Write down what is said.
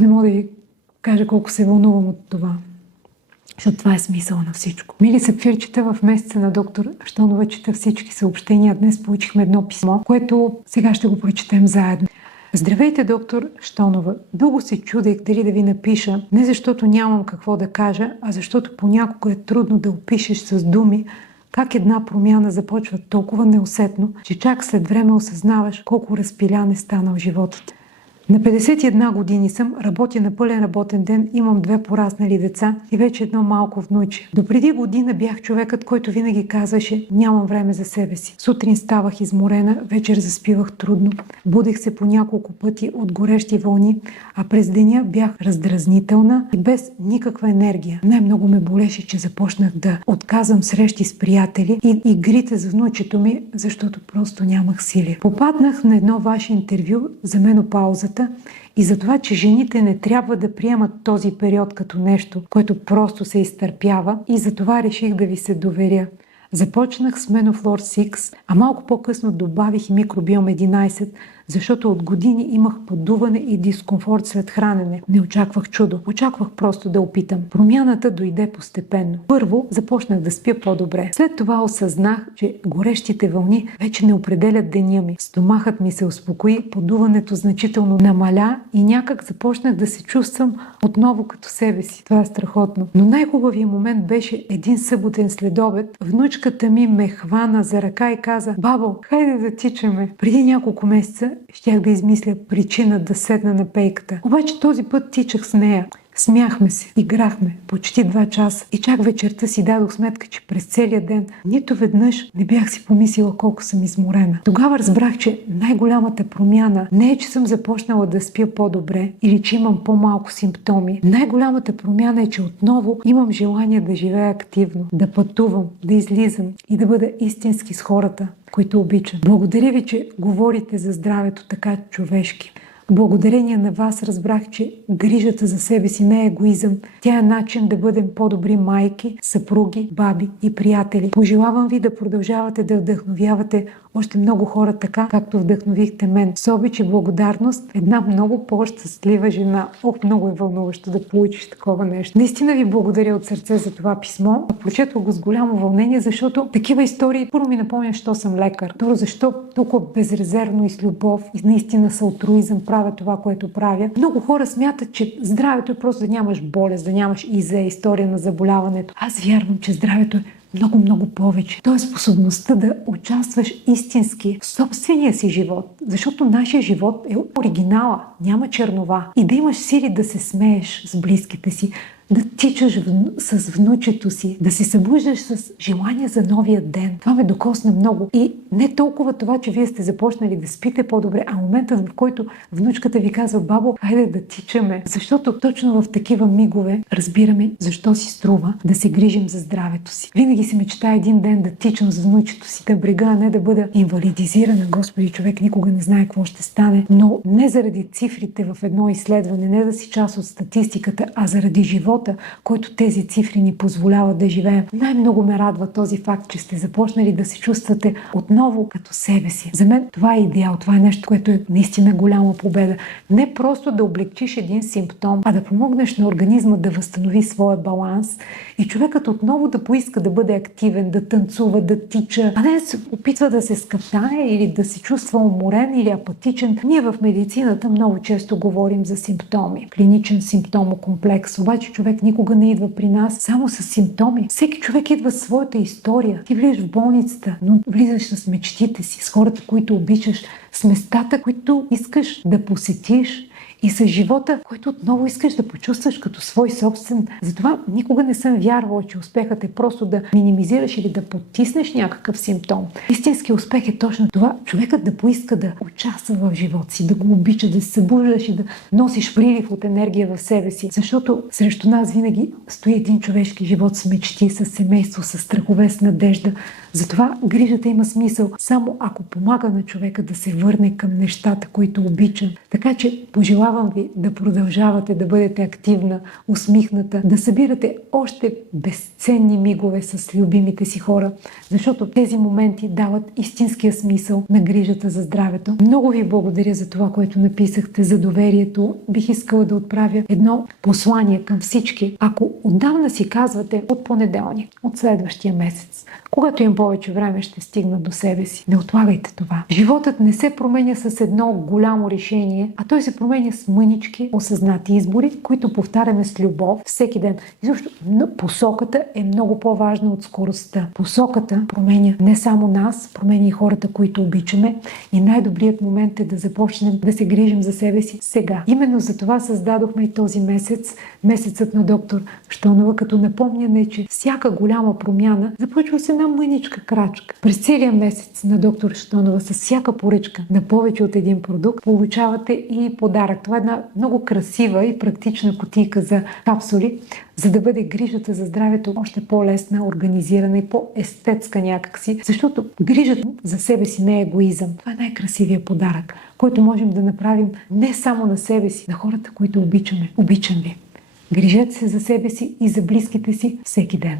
Не мога да ви кажа колко се вълнувам от това. Защото това е смисъл на всичко. Мили сапфирчета, в месеца на доктор Щонова чета всички съобщения. Днес получихме едно писмо, което сега ще го прочетем заедно. Здравейте, доктор Щонова. Дълго се чудех дали да ви напиша, не защото нямам какво да кажа, а защото понякога е трудно да опишеш с думи как една промяна започва толкова неусетно, че чак след време осъзнаваш колко разпилян е станал животът. На 51 години съм, работя на пълен работен ден, имам 2 пораснали деца и вече едно малко внуче. Допреди година бях човекът, който винаги казваше: нямам време за себе си. Сутрин ставах изморена, вечер заспивах трудно, будех се по няколко пъти от горещи вълни, а през деня бях раздразнителна и без никаква енергия. Най-много ме болеше, че започнах да отказвам срещи с приятели и игрите с внучето ми, защото просто нямах сили. Попаднах на едно ваше интервю за менопаузата и за това, че жените не трябва да приемат този период като нещо, което просто се изтърпява, и за това реших да ви се доверя. Започнах с Менофлор 6, а малко по-късно добавих и Микробиом 11, защото от години имах подуване и дискомфорт след хранене. Не очаквах чудо, очаквах просто да опитам. Промяната дойде постепенно. Първо започнах да спя по-добре. След това осъзнах, че горещите вълни вече не определят деня ми. Стомахът ми се успокои, подуването значително намаля и някак започнах да се чувствам отново като себе си. Това е страхотно. Но най-хубавият момент беше един съботен следобед. Внучката ми ме хвана за ръка и каза: бабо, хайде да тичаме. Преди няколко месеца щях да измисля причина да седна на пейката. Обаче този път тичах с нея. Смяхме се, играхме почти 2 часа и чак вечерта си дадох сметка, че през целия ден нито веднъж не бях си помислила колко съм изморена. Тогава разбрах, че най-голямата промяна не е, че съм започнала да спя по-добре или че имам по-малко симптоми. Най-голямата промяна е, че отново имам желание да живея активно, да пътувам, да излизам и да бъда истински с хората, които обичам. Благодаря ви, че говорите за здравето така човешки. Благодарение на вас разбрах, че грижата за себе си не е егоизъм. Тя е начин да бъдем по-добри майки, съпруги, баби и приятели. Пожелавам ви да продължавате да вдъхновявате още много хора така, както вдъхновихте мен. С обич и благодарност, една много по-щастлива жена. Много е вълнуващо да получиш такова нещо. Наистина ви благодаря от сърце за това писмо. Прочетох го с голямо вълнение, защото такива истории първо ми напомня, що съм лекар. Второ, защо толкова безрезервно и с любов и наистина с алтруизъм правя това, което правя. Много хора смятат, че здравето е просто да нямаш болест, да нямаш история на заболяването. Аз вярвам, че здравето е много повече. То е способността да участваш истински в собствения си живот. Защото нашия живот е оригинала, няма чернова. И да имаш сили да се смееш с близките си, да тичаш с внучето си, да се събуждаш с желание за новия ден. Това ме докосна много. И не толкова това, че вие сте започнали да спите по-добре, а моментът, в който внучката ви казва: бабо, хайде да тичаме. Защото точно в такива мигове разбираме защо си струва да се грижим за здравето си. Винаги си мечтая един ден да тичам с внучето си, да брега, а не да бъда инвалидизирана. Господи, човек никога не знае какво ще стане. Но не заради цифрите в едно изследване, не да си част от статистиката, а заради живота, който тези цифри ни позволяват да живеем. Най-много ме радва този факт, че сте започнали да се чувствате отново като себе си. За мен това е идеал, това е нещо, което е наистина голяма победа. Не просто да облегчиш един симптом, а да помогнеш на организма да възстанови своя баланс и човекът отново да поиска да бъде активен, да танцува, да тича, а не да се опитва да се скъптае или да се чувства уморен или апатичен. Ние в медицината много често говорим за симптоми, клиничен симптомокомплекс, обаче човек никога не идва при нас само с симптоми. Всеки човек идва с своята история. Ти влизаш в болницата, но влизаш с мечтите си, с хората, които обичаш, с местата, които искаш да посетиш и с живота, който отново искаш да почувстваш като свой собствен. Затова никога не съм вярвала, че успехът е просто да минимизираш или да потиснеш някакъв симптом. Истински успех е точно това: човекът да поиска да участва в живота си, да го обича, да се събуждаш и да носиш прилив от енергия в себе си. Защото срещу нас винаги стои един човешки живот с мечти, с семейство, с страхове, с надежда. Затова грижата има смисъл само ако помага на човека да се върне към нещата, които обича. Така че пожелавам Пожелавам ви да продължавате да бъдете активна, усмихната, да събирате още безценни мигове с любимите си хора, защото тези моменти дават истинския смисъл на грижата за здравето. Много ви благодаря за това, което написахте, за доверието. Бих искала да отправя едно послание към всички. Ако отдавна си казвате от понеделник, от следващия месец, когато имам повече време, ще стигна до себе си. Не отлагайте това. Животът не се променя с едно голямо решение, а той се променя с мънички, осъзнати избори, които повтаряме с любов всеки ден. И защото посоката е много по-важна от скоростта. Посоката променя не само нас, променя и хората, които обичаме. И най-добрият момент е да започнем да се грижим за себе си сега. Именно за това създадохме и този месец, месецът на доктор Щонова, като напомняне, че всяка голяма промяна започва с една мъничка крачка. През целия месец на доктор Щонова с всяка поръчка на повече от един продукт получавате и подарък. Това е една много красива и практична кутийка за капсули, за да бъде грижата за здравето още по-лесна, организирана и по-естетска някакси. Защото грижата за себе си не е егоизъм. Това е най-красивия подарък, който можем да направим не само на себе си, на хората, които обичаме. Обичам ви. Грижете се за себе си и за близките си всеки ден.